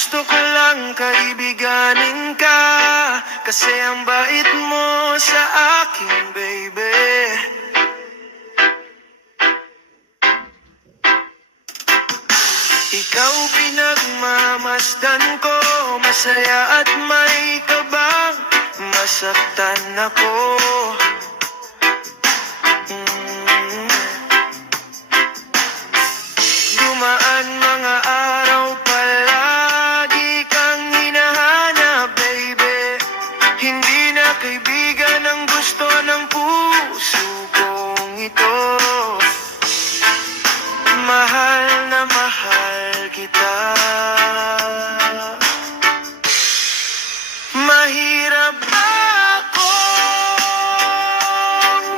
Gusto ko lang kaibiganin ka, kasi ang bait mo sa akin, baby. Ikaw pinagmamasdan ko, masaya at may kabang, masaktan ako. Dumaan mga araw, palagi kang hinahanap, baby. Hindi na kaibigan ang gusto ng puso kong ito. Mahal na mahal kita. Mahirap akong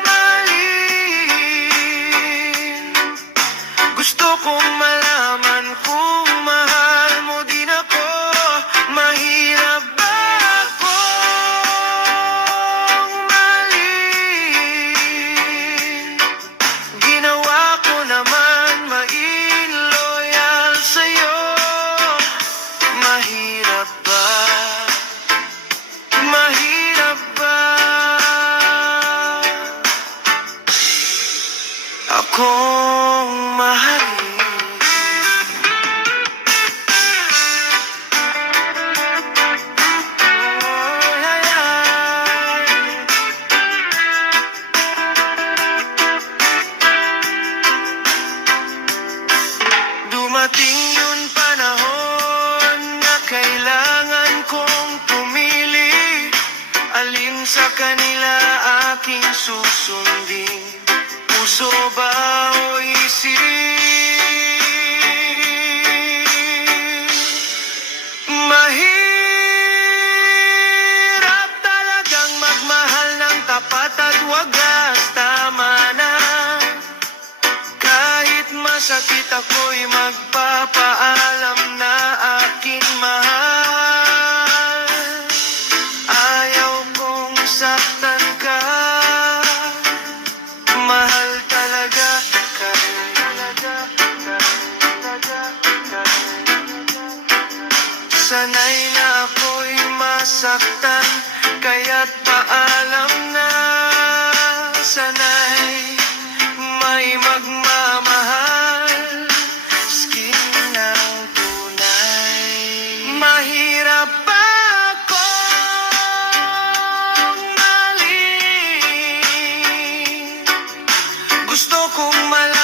mahalin. Gusto kong malaman kung mahal mo din ako. Mahirap akong mahalin. Ginawa ko naman maging loyal sa'yo. Mahirap ba? Mahirap ba akong mahalin? Dumating yung panahon na kailangan kong pumili. Alin sa kanila aking susundin? Puso ba o isip? Mahirap talagang magmahal ng tapat at wagas. Tama na. Kahit masakit ako'y magpapaalam na aking mahal. Ayaw kong saktan ka. Mahal talaga ka. Sanay na ako'y masaktan, kaya't paalam na. Sanay may magmamahal, skin ng tunay. Mahirap ba akong mahalin? Gusto kong malaman